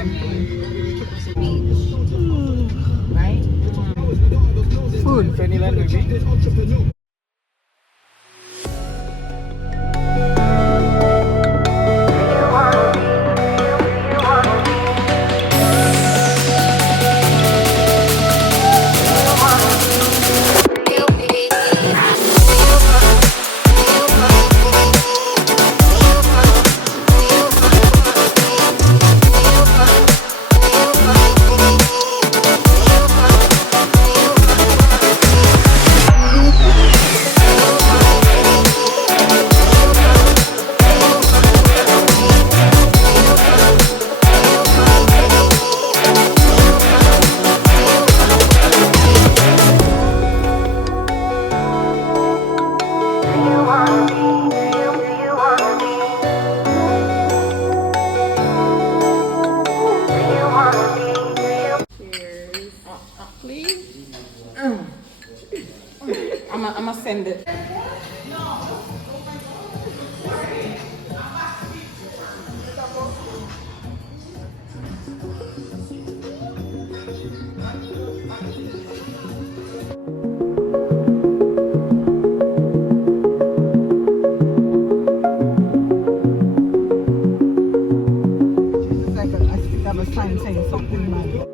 Right? Food. Pennyland maybe. I'm gonna send it. It's like a stick of a sign saying something like.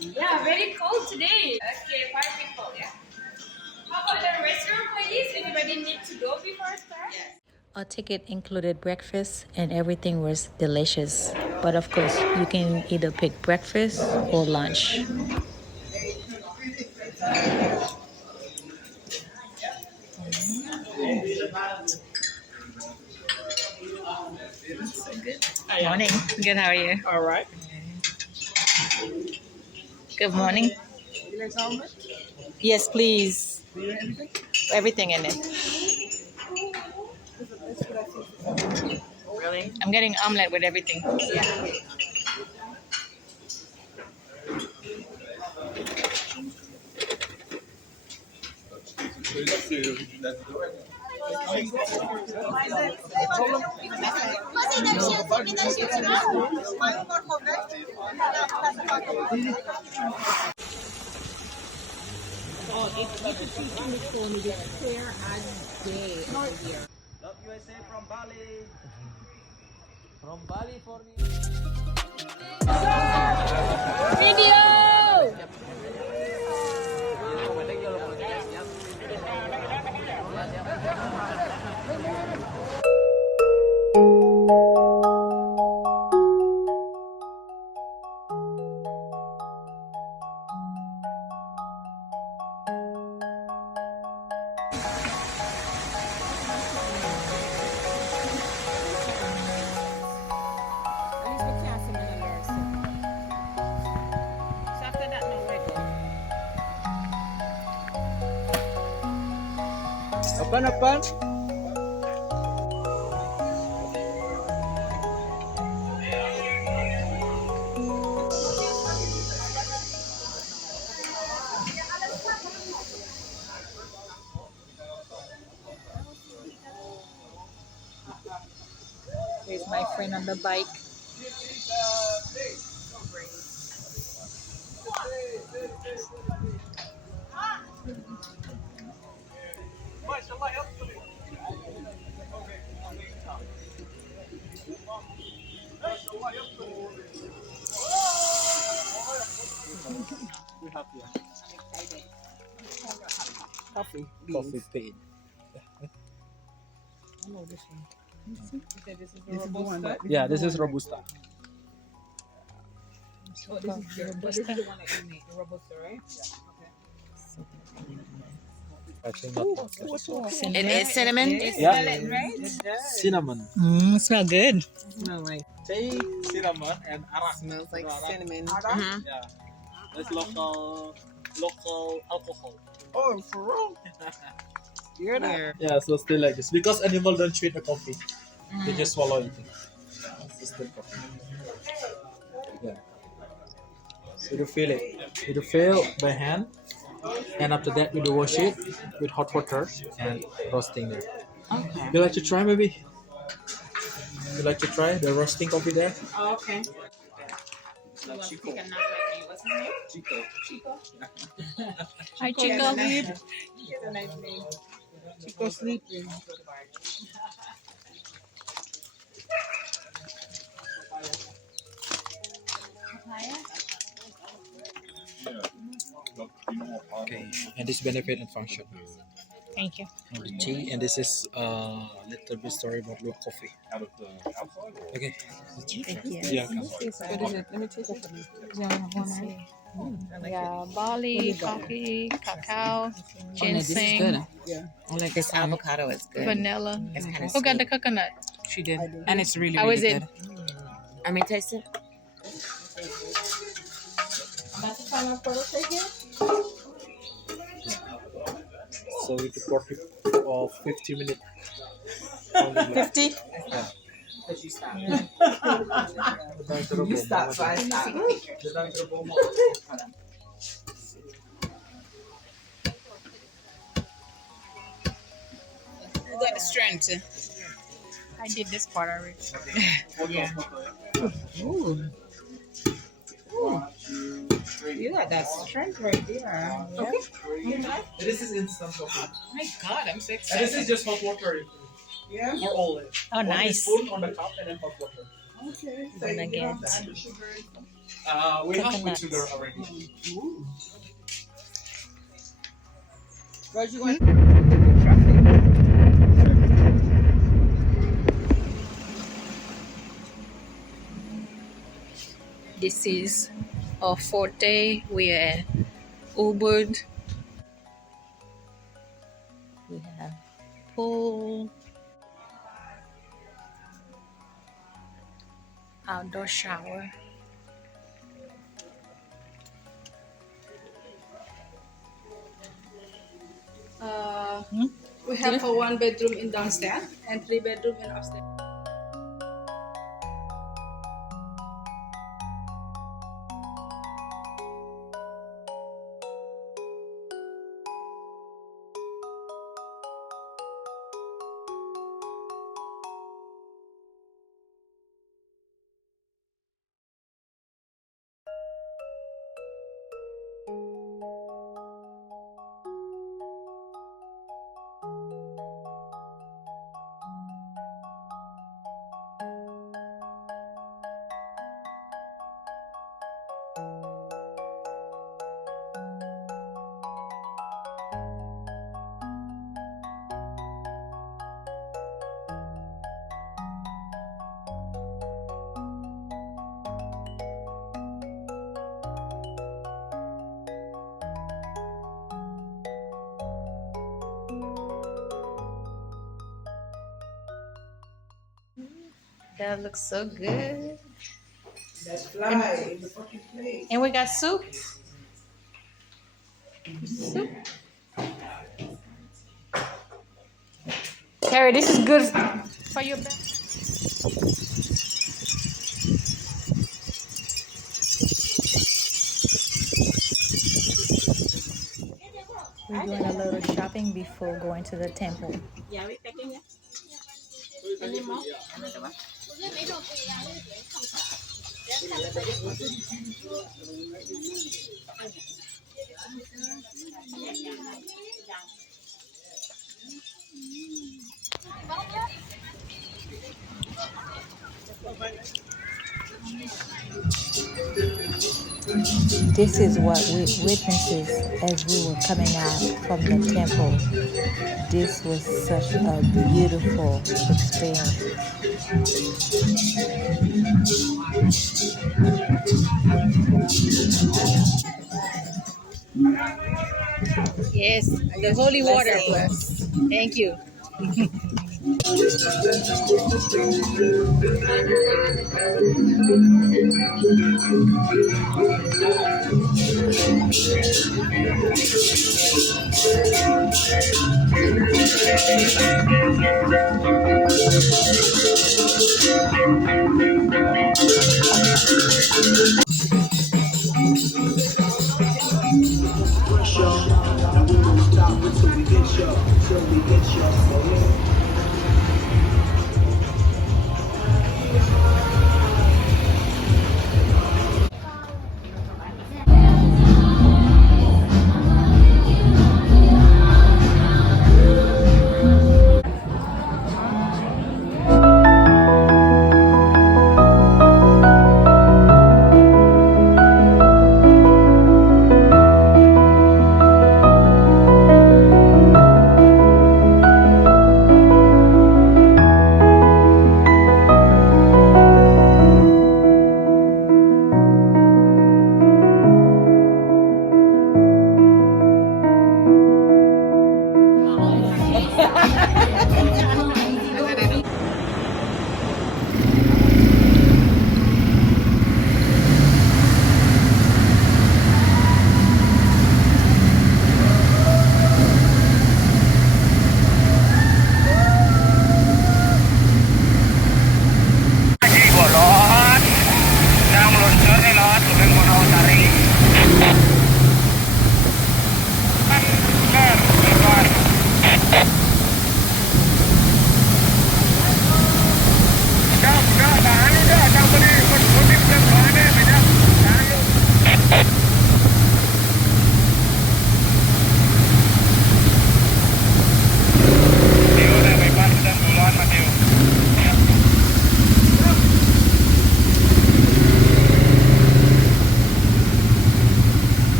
Yeah, very cold today. Okay, 5 people, yeah. How about the restroom, ladies? Anybody need to go before start? Our ticket included breakfast and everything was delicious. But of course, you can either pick breakfast or lunch. Morning. Good, how are you? All right. Good morning. You like salmon? Yes, please. Do you want everything? Everything in it. Really? I'm getting omelet with everything. Yeah. So it's original. Love USA from Bali. From Bali for me. Apaan? There's my friend on the bike. Coffee. Coffee paid. I know this one. This is This is the one that. Yeah, this is Robusta. this is the one that you make, the Robusta, right? Actually, not It is cinnamon. Yeah, Right? cinnamon. Smell good. Smell like. Tea, cinnamon, and arak. Smells like Arak. cinnamon. Yeah, that's local alcohol. Oh, for real? You're there. Yeah, so still like this because animal don't chew the coffee; they just swallow it. So still coffee. Yeah. So you feel it. You feel by hand, and after that you do wash it with hot water and roasting it. Okay. You like to try maybe? You like to try the roasting coffee there? Oh, okay. Like Chico. What's his name? Chico. Chico. Hi, Chico. He has a nice name. Chico sleeping. Okay, and this benefit and function. Thank you. And the tea, and this is little bit story about low coffee. Okay. Yeah. What is it? Let me taste it. Yeah, Bali, coffee, cacao, This is ginseng, good. Yeah. I like this avocado. It's good. vanilla. It's kind of Who got the sweet. coconut? She did, and it's really, How really is it? good. I mean, taste it. So we pour 50 minutes. Only. 50? Yeah. Because you stopped. You stop, so I stop. You got the strength. I did this part already. Yeah. Ooh. You got that strength right there. Okay. This is instant coffee. Oh my God, I'm so And excited. this is just hot water. Yeah. Or all it. Oh, nice. One spoon on the cup and then hot water. Okay. So Then you again. don't have to add the sugar and stuff. We have with Coconuts. sugar already. Ooh. Where'd you going? This is our fourth day. We are Ubered. We have pool, outdoor shower. We have a 1 bedroom in downstairs and 3 bedroom in upstairs. That looks so good. That's fly in the fucking plate. And we got soup. Soup. Carrie, this is good for your back. We're doing a little shopping before going to the temple. Yeah, we packing it. Any more? Another one? This is what we witnesses as we were coming out from the temple. This was such a beautiful experience. Yes, the holy water. Thank you.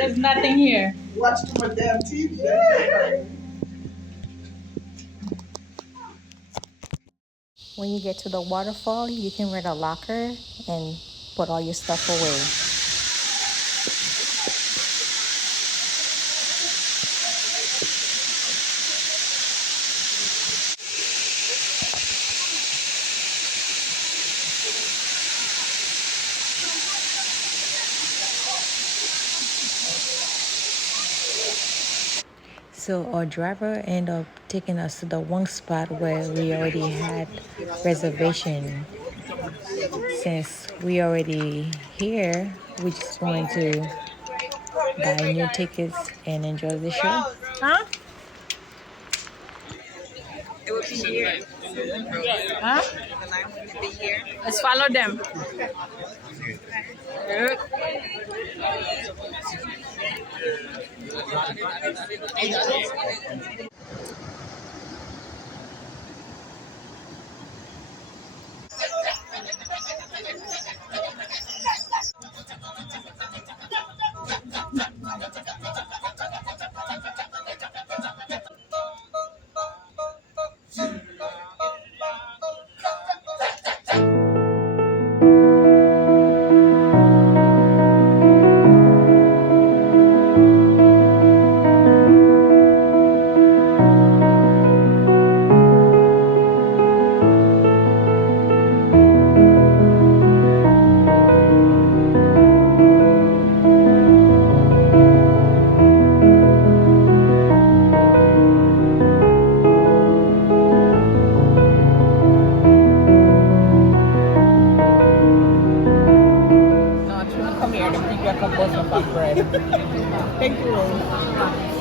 There's nothing here. Watch too much damn TV. That's When you get to the waterfall, you can rent a locker and put all your stuff away. So our driver ended up taking us to the one spot where we already had reservation. Since we already here, we're just going to buy new tickets and enjoy the show. Huh? It will be here. Huh? The line will be here. Let's follow them. compose of bread. Thank you, Rose.